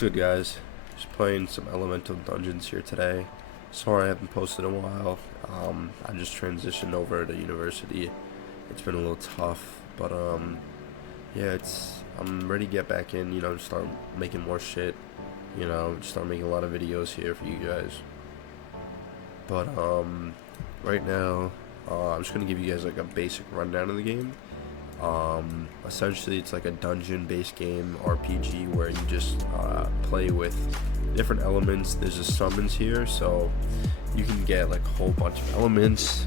What's good, guys? Just playing some Elemental Dungeons here today. Sorry I haven't posted in a while. I just transitioned over to university. It's been a little tough, but yeah, I'm ready to get back in. Start making more shit. Start making a lot of videos here for you guys. But right now, I'm just gonna give you guys like a basic rundown of the game. Essentially it's like a dungeon-based game RPG where you just play with different elements. There's just summons here, so you can get like a whole bunch of elements.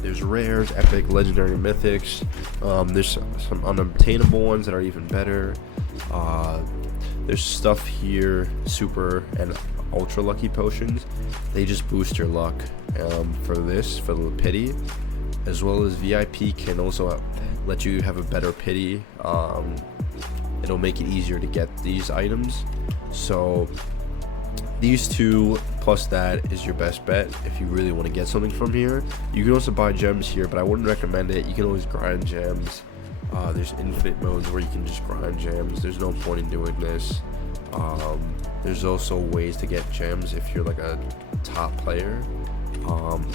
There's rares, epic, legendary, mythics. There's some unobtainable ones that are even better. There's stuff here, super and ultra lucky potions. They just boost your luck. For the pity, as well as VIP can also let you have a better pity. It'll make it easier to get these items. So these two plus that is your best bet if you really want to get something from here. You can also buy gems here, but I wouldn't recommend it. You can always grind gems. There's infinite modes where you can just grind gems. There's no point in doing this. There's also ways to get gems if you're like a top player.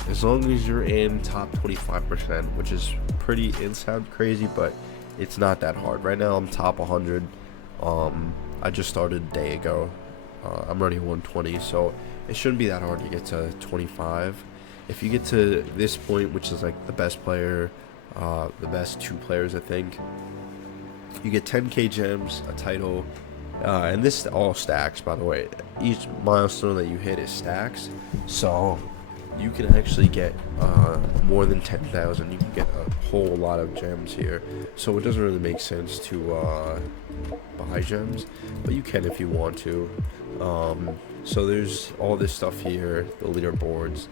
As long as you're in top 25%, which is pretty, it sounds crazy, but it's not that hard. Right now I'm top 100. I just started a day ago. I'm already 120, so it shouldn't be that hard to get to 25. If you get to this point, which is like the best player, the best two players, I think, you get 10k gems, a title, and this all stacks, by the way. Each milestone that you hit is stacks, so you can actually get more than 10,000. You can get a whole lot of gems here, so it doesn't really make sense to buy gems, but you can if you want to. So there's all this stuff here, the leaderboards.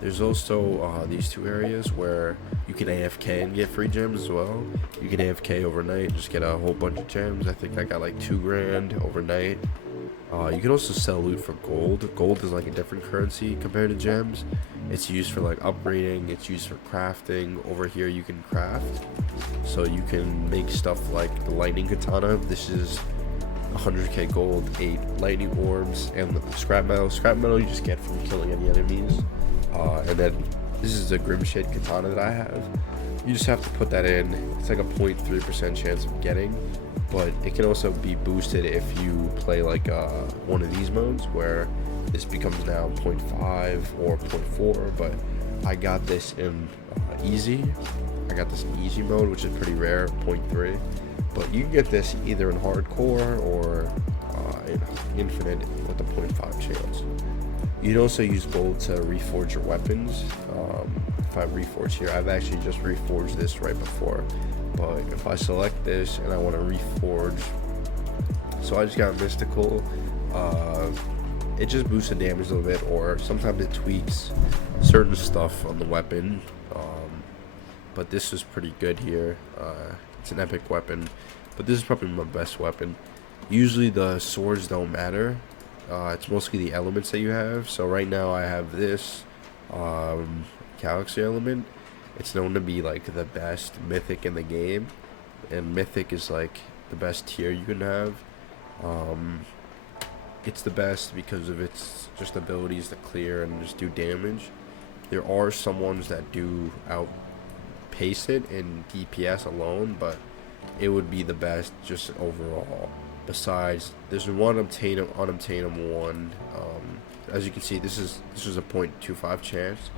There's also these two areas where you can AFK and get free gems as well. You can AFK overnight, just get a whole bunch of gems. I think I got like 2 grand overnight. You can also sell loot for gold. Gold is like a different currency compared to gems. It's used for like upgrading, it's used for crafting. Over here you can craft, so you can make stuff like the lightning katana. This is 100k gold, 8 lightning orbs, and the scrap metal. Scrap metal you just get from killing any enemies. And then this is the Grimshade katana that I have. You just have to put that in. It's like a 0.3% chance of getting, but it can also be boosted if you play like one of these modes where this becomes now 0.5 or 0.4. But I got this in easy. I got this in easy mode, which is pretty rare, 0.3. But you can get this either in hardcore or in infinite with a 0.5 chance. You can also use gold to reforge your weapons. If I reforge here, I've actually just reforged this right before. But if I select this and I want to reforge, so I just got mystical, it just boosts the damage a little bit, or sometimes it tweaks certain stuff on the weapon. But this is pretty good here. It's an epic weapon, but this is probably my best weapon. Usually the swords don't matter. It's mostly the elements that you have. So right now I have this Galaxy element. It's known to be like the best mythic in the game, and mythic is like the best tier you can have. It's the best because of its just abilities to clear and just do damage. There are some ones that do outpace it in DPS alone, but it would be the best just overall. Besides, there's one unobtainable one. As you can see, this was a 0.25 chance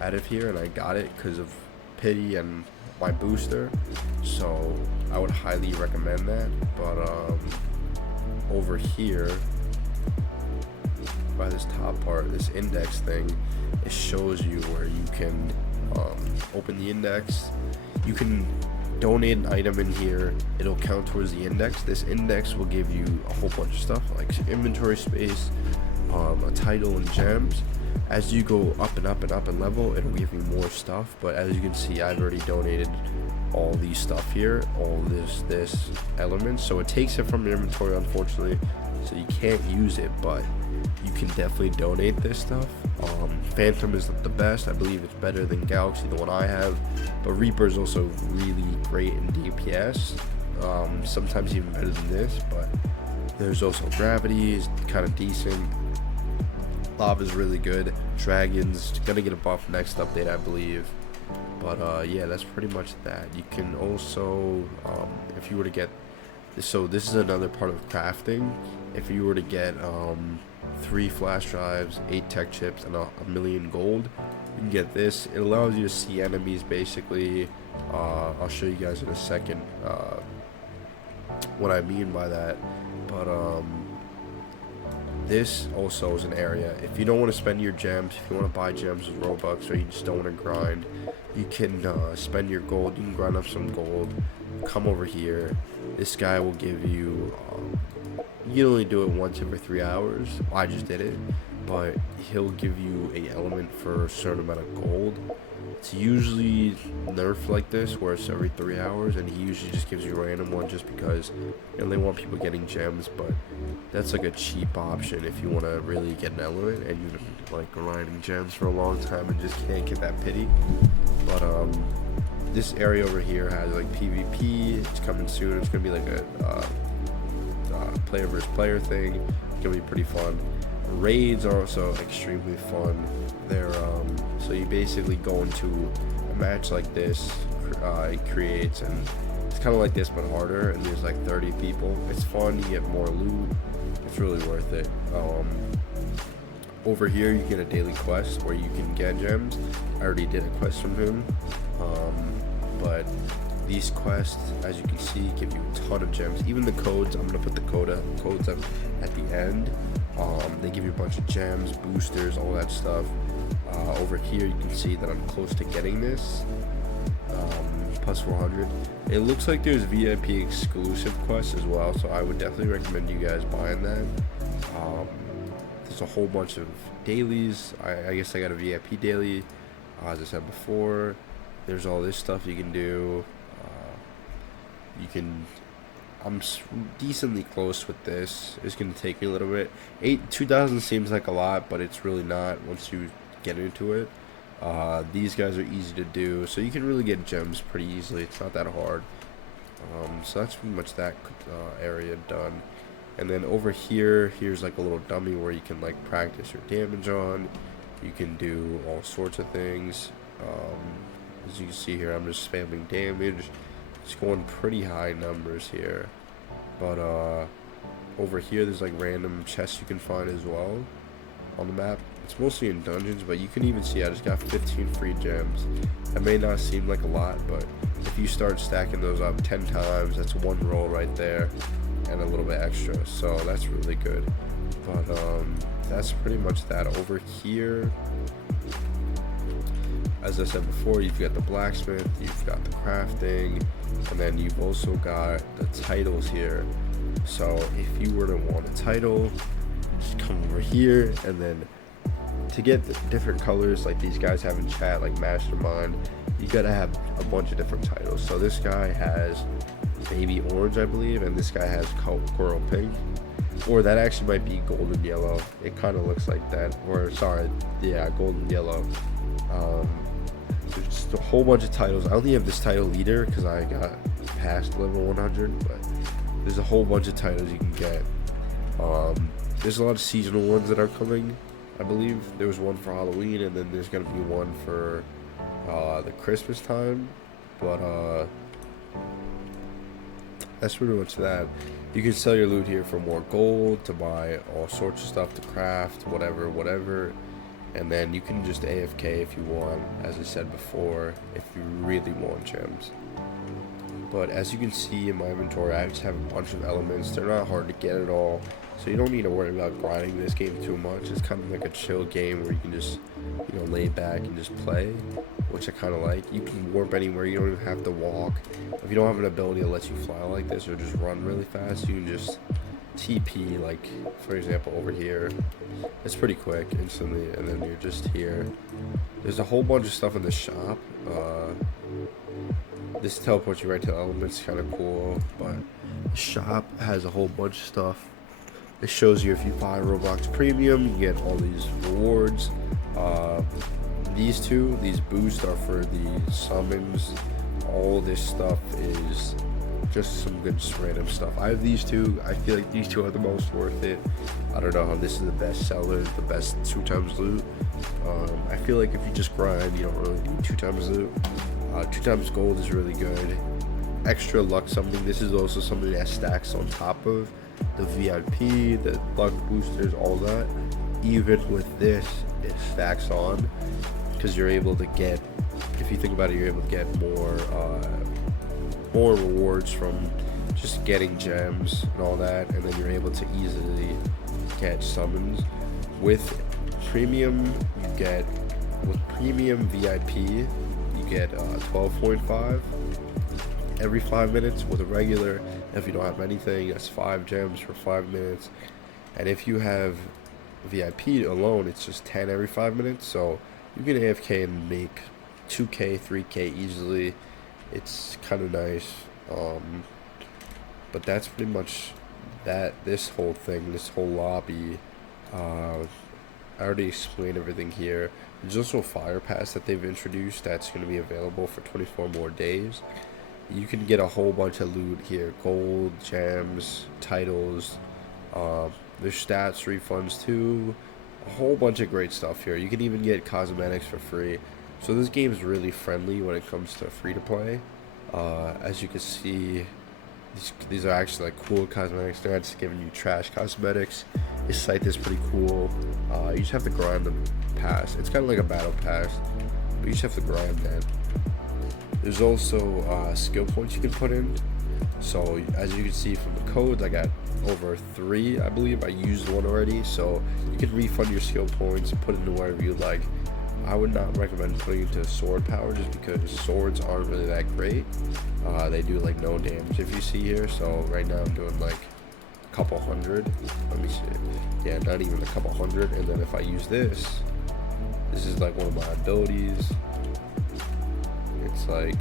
out of here, and I got it because of pity and my booster, so I would highly recommend that. But over here by this top part, this index thing, it shows you where you can open the index. You can donate an item in here, it'll count towards the index. This index will give you a whole bunch of stuff like inventory space, a title, and gems. As you go up and up and up in level, it'll give you more stuff. But as you can see, I've already donated all these stuff here, all this elements, so it takes it from your inventory, unfortunately, so you can't use it, but you can definitely donate this stuff. Phantom is the best. I believe it's better than Galaxy, the one I have, but Reaper is also really great in DPS, sometimes even better than this. But There's also gravity, is kind of decent. Lava is really good. Dragons gonna get a buff next update, I believe. But yeah, that's pretty much that. You can also, if you were to get, so this is another part of crafting. If you were to get 3 flash drives, 8 tech chips, and a million gold, you can get this. It allows you to see enemies basically. I'll show you guys in a second what I mean by that. But this also is an area, if you don't want to spend your gems, if you want to buy gems with Robux, or you just don't want to grind, you can spend your gold. You can grind up some gold, come over here. This guy will give you, you can only do it once every 3 hours. I just did it, but he'll give you a element for a certain amount of gold. It's usually nerfed like this, where it's every 3 hours, and he usually just gives you a random one just because they want people getting gems. But that's like a cheap option if you want to really get an element and you've been like grinding gems for a long time and just can't get that pity. But this area over here has like PvP. It's coming soon. It's gonna be like a player versus player thing. It's gonna be pretty fun. Raids are also extremely fun. They're so you basically go into a match like this, it creates, and it's kind of like this but harder, and there's like 30 people. It's fun, you get more loot, it's really worth it. Over here you get a daily quest where you can get gems. I already did a quest from him, but these quests, as you can see, give you a ton of gems. Even the codes, I'm gonna put the codes up at the end. They give you a bunch of gems, boosters, all that stuff. Over here you can see that I'm close to getting this, plus 400. It looks like there's VIP exclusive quests as well, so I would definitely recommend you guys buying that. There's a whole bunch of dailies. I guess I got a VIP daily, as I said before. There's all this stuff you can do. I'm decently close with this. It's gonna take me a little bit. 2,000 seems like a lot, but it's really not once you get into it. These guys are easy to do, so you can really get gems pretty easily. It's not that hard. So that's pretty much that area done. And then over here, here's like a little dummy where you can like practice your damage on. You can do all sorts of things. As you can see here, I'm just spamming damage. It's going pretty high numbers here. But over here there's like random chests you can find as well on the map. It's mostly in dungeons, but you can even see I just got 15 free gems. That may not seem like a lot, but if you start stacking those up 10 times, that's one roll right there and a little bit extra, so that's really good. But that's pretty much that. Over here, as I said before, you've got the blacksmith, you've got the crafting, and then you've also got the titles here. So if you were to want a title, just come over here, and then to get the different colors like these guys have in chat, like Mastermind, you gotta have a bunch of different titles. So this guy has baby orange, I believe, and this guy has coral pink, or that actually might be golden yellow. It kind of looks like that, or sorry, yeah, golden yellow. There's just a whole bunch of titles. I only have this title leader because I got past level 100, but there's a whole bunch of titles you can get. There's a lot of seasonal ones that are coming. I believe there was one for Halloween, and then there's gonna be one for the Christmas time. But that's pretty much that. You can sell your loot here for more gold, to buy all sorts of stuff, to craft, whatever. And then you can just AFK if you want, as I said before, if you really want gems. But as you can see in my inventory, I just have a bunch of elements. They're not hard to get at all, so you don't need to worry about grinding this game too much. It's kind of like a chill game where you can just, lay back and just play, which I kind of like. You can warp anywhere. You don't even have to walk. If you don't have an ability that lets you fly like this or just run really fast, you can just TP, like for example over here. It's pretty quick, instantly, and then you're just here. There's a whole bunch of stuff in the shop. This teleports you right to the elements, kind of cool. But the shop has a whole bunch of stuff. It shows you if you buy Roblox Premium, you get all these rewards. These boosts are for the summons. All this stuff is just some good just random stuff. I have these two. I feel like these two are the most worth it. I don't know how this is the best seller, the best 2x loot. I feel like if you just grind, you don't really need 2x loot. 2x gold is really good. Extra luck something. This is also something that stacks on top of the VIP, the luck boosters, all that. Even with this, it stacks on because you're able to get, if you think about it, you're able to get more rewards from just getting gems and all that, and then you're able to easily get summons. With premium, with premium VIP, you get 12.5 every 5 minutes. With a regular, if you don't have anything, that's 5 gems for 5 minutes. And if you have VIP alone, it's just 10 every 5 minutes. So you can AFK and make 2k 3k easily. It's kind of nice. But that's pretty much that. This whole thing, this whole lobby, I already explained everything here. There's also a fire pass that they've introduced that's going to be available for 24 more days. You can get a whole bunch of loot here: gold, gems, titles. There's stats refunds too. A whole bunch of great stuff here. You can even get cosmetics for free. So this game is really friendly when it comes to free to play. As you can see, these are actually like cool cosmetics. They're not just giving you trash cosmetics. This site is pretty cool. You just have to grind the pass. It's kind of like a battle pass, but you just have to grind that. There's also skill points you can put in. So as you can see from the codes, I got over 3, I believe. I used 1 already. So you can refund your skill points and put it into wherever you like. I would not recommend putting it into sword power just because swords aren't really that great. They do like no damage, if you see here. So right now I'm doing like a couple hundred. Let me see. Yeah, not even a couple hundred. And then if I use this is like one of my abilities. It's like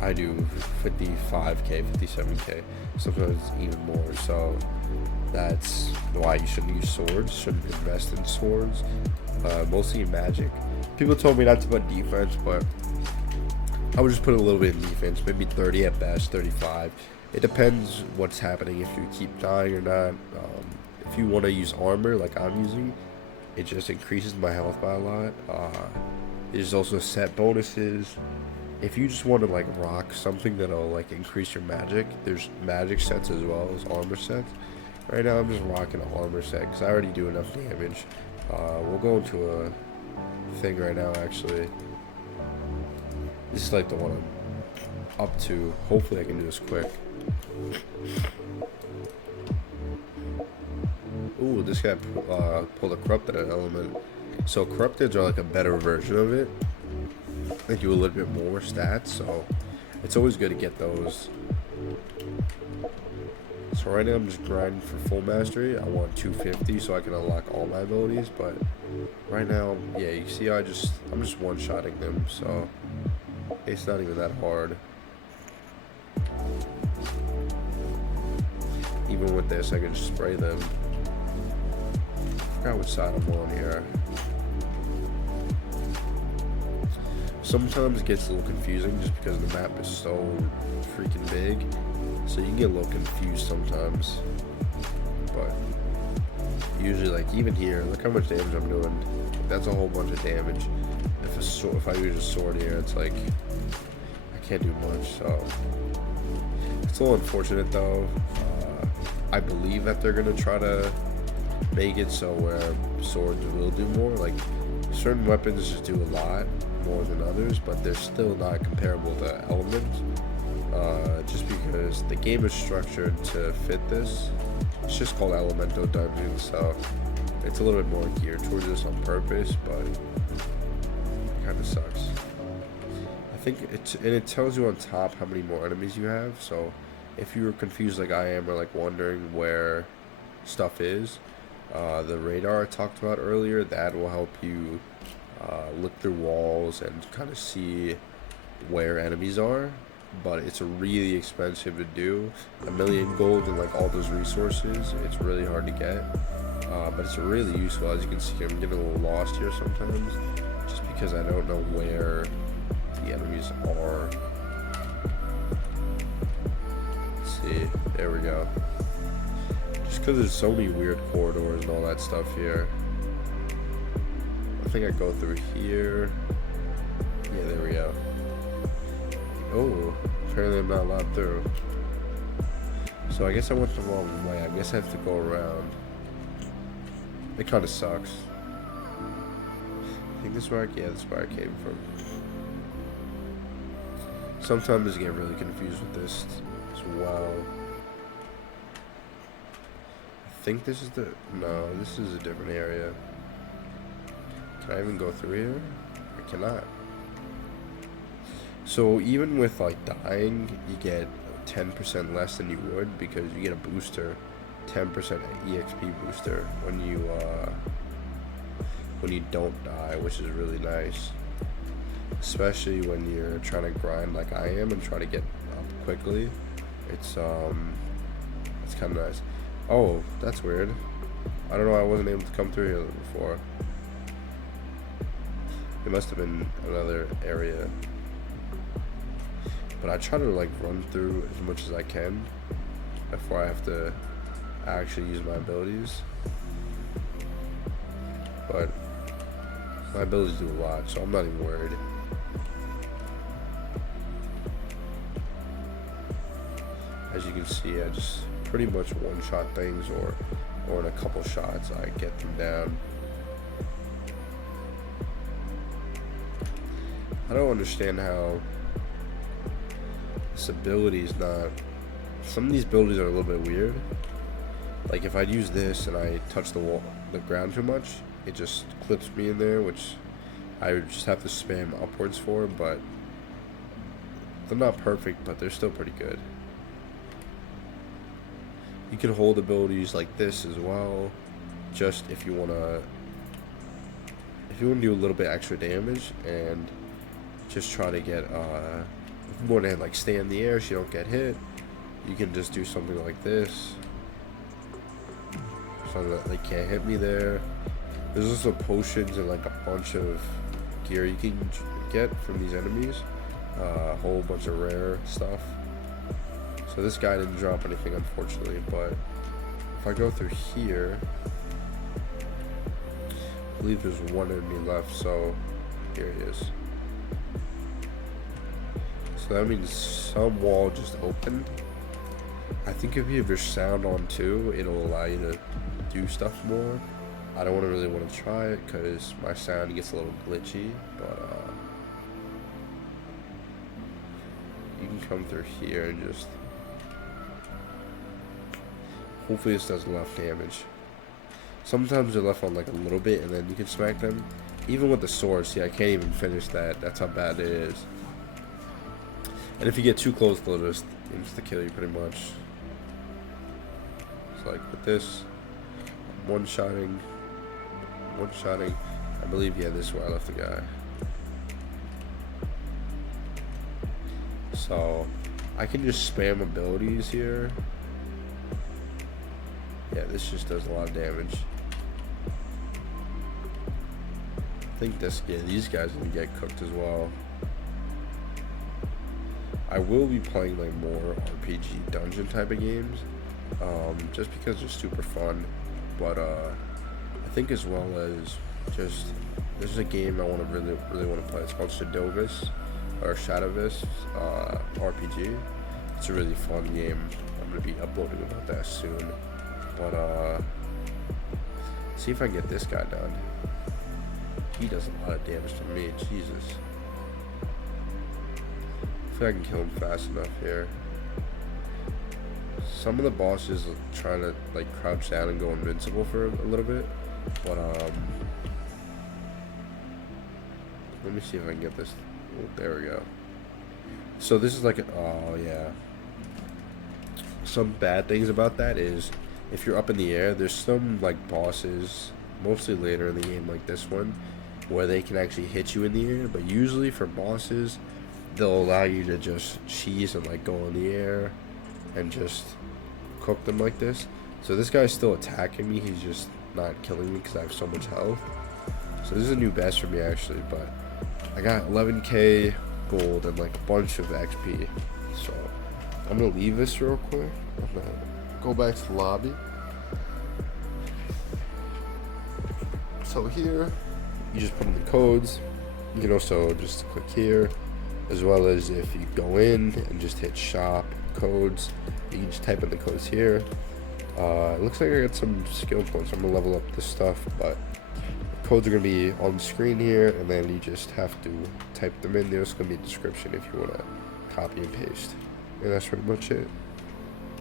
I do 55k, 57k, sometimes even more. So that's why you shouldn't use swords, shouldn't invest in swords, mostly in magic. People told me not to put defense, but I would just put a little bit in defense, maybe 30 at best, 35. It depends what's happening, if you keep dying or not. If you want to use armor like I'm using, it just increases my health by a lot. There's also set bonuses. If you just want to like rock something that'll like increase your magic, there's magic sets as well as armor sets. Right now I'm just rocking an armor set because I already do enough damage. We'll go into a thing right now actually. This is like the one I'm up to. Hopefully I can do this quick. Ooh, this guy pulled a corrupted element. So corrupteds are like a better version of it. They do a little bit more stats, so it's always good to get those. So right now I'm just grinding for full mastery. I want 250 so I can unlock all my abilities, but right now, yeah, you see I'm just one-shotting them, so it's not even that hard. Even with this, I can just spray them. I forgot which side I'm on here. Sometimes it gets a little confusing just because the map is so freaking big, so you can get a little confused sometimes. But usually, like even here, look how much damage I'm doing. That's a whole bunch of damage. If I use a sword here, it's like I can't do much. So it's a little unfortunate though. I believe that they're gonna try to make it so where swords will do more. Like certain weapons just do a lot more than others, but they're still not comparable to elements. Just because the game is structured to fit this. It's just called Elemental Dungeon, so it's a little bit more geared towards this on purpose, but it kind of sucks. I think it tells you on top how many more enemies you have, so if you were confused like I am or like wondering where stuff is, the radar I talked about earlier, that will help you look through walls and kind of see where enemies are. But it's really expensive to do. 1 million gold and like all those resources, it's really hard to get, but it's really useful. As you can see, I'm getting a little lost here sometimes just because I don't know where the enemies are. see. There we go. Just because there's so many weird corridors and all that stuff here. I think I go through here. Yeah, there we go. Oh, apparently I'm not allowed through. So I guess I went the wrong way. I guess I have to go around. It kind of sucks. I think this is where this is where I came from. Sometimes I get really confused with this as well. I think this is no, this is a different area. Can I even go through here? I cannot. So even with like dying, you get 10% less than you would because you get a booster, 10% EXP booster when you don't die, which is really nice. Especially when you're trying to grind like I am and try to get up quickly. It's kind of nice. Oh, that's weird. I don't know. I wasn't able to come through here before. It must have been another area. But I try to like run through as much as I can before I have to actually use my abilities. But my abilities do a lot, so I'm not even worried. As you can see, I just pretty much one-shot things, or in a couple shots I get them down. I don't understand how this ability is not... Some of these abilities are a little bit weird. Like if I use this and I touch the ground too much, it just clips me in there, which I would just have to spam upwards for, but they're not perfect, but they're still pretty good. You can hold abilities like this as well, just if you wanna do a little bit extra damage and just try to get if you wanna like stay in the air so you don't get hit. You can just do something like this, so that they can't hit me there. There's also potions and like a bunch of gear you can get from these enemies, a whole bunch of rare stuff. So this guy didn't drop anything, unfortunately, but if I go through here, I believe there's one enemy left, so here he is. So that means some wall just opened. I think if you have your sound on too, it'll allow you to do stuff more. I don't really want to try it because my sound gets a little glitchy, but you can come through here and just... Hopefully this does enough damage. Sometimes they're left on like a little bit and then you can smack them. Even with the sword, see I can't even finish that. That's how bad it is. And if you get too close, they'll just insta-kill you pretty much. So like with this, one-shotting. I believe, yeah, this is where I left the guy. So I can just spam abilities here. Yeah, this just does a lot of damage. I think these guys are gonna get cooked as well. I will be playing like more RPG dungeon type of games, just because they're super fun. But I think as well as just this is a game I want to really want to play. It's called Shadowvis or Shadowvis RPG. It's a really fun game. I'm gonna be uploading about that soon. But see if I can get this guy done. He does a lot of damage to me. Jesus. I feel like I can kill him fast enough here. Some of the bosses are trying to like crouch down and go invincible for a little bit, but let me see if I can get this. Oh, there we go. So this is like oh yeah. Some bad things about that is if you're up in the air, there's some like bosses, mostly later in the game like this one, where they can actually hit you in the air, but usually for bosses, they'll allow you to just cheese and like go in the air and just cook them like this. So this guy's still attacking me, he's just not killing me because I have so much health. So this is a new best for me actually, but I got 11k gold and like a bunch of XP. So I'm gonna leave this real quick. I'm gonna go back to the lobby. So here, you just put in the codes. You can also just click here, as well as if you go in and just hit shop codes, you can just type in the codes here. It looks like I got some skill points. I'm gonna level up this stuff, but the codes are gonna be on the screen here, and then you just have to type them in. There's gonna be a description if you wanna copy and paste. And that's pretty much it.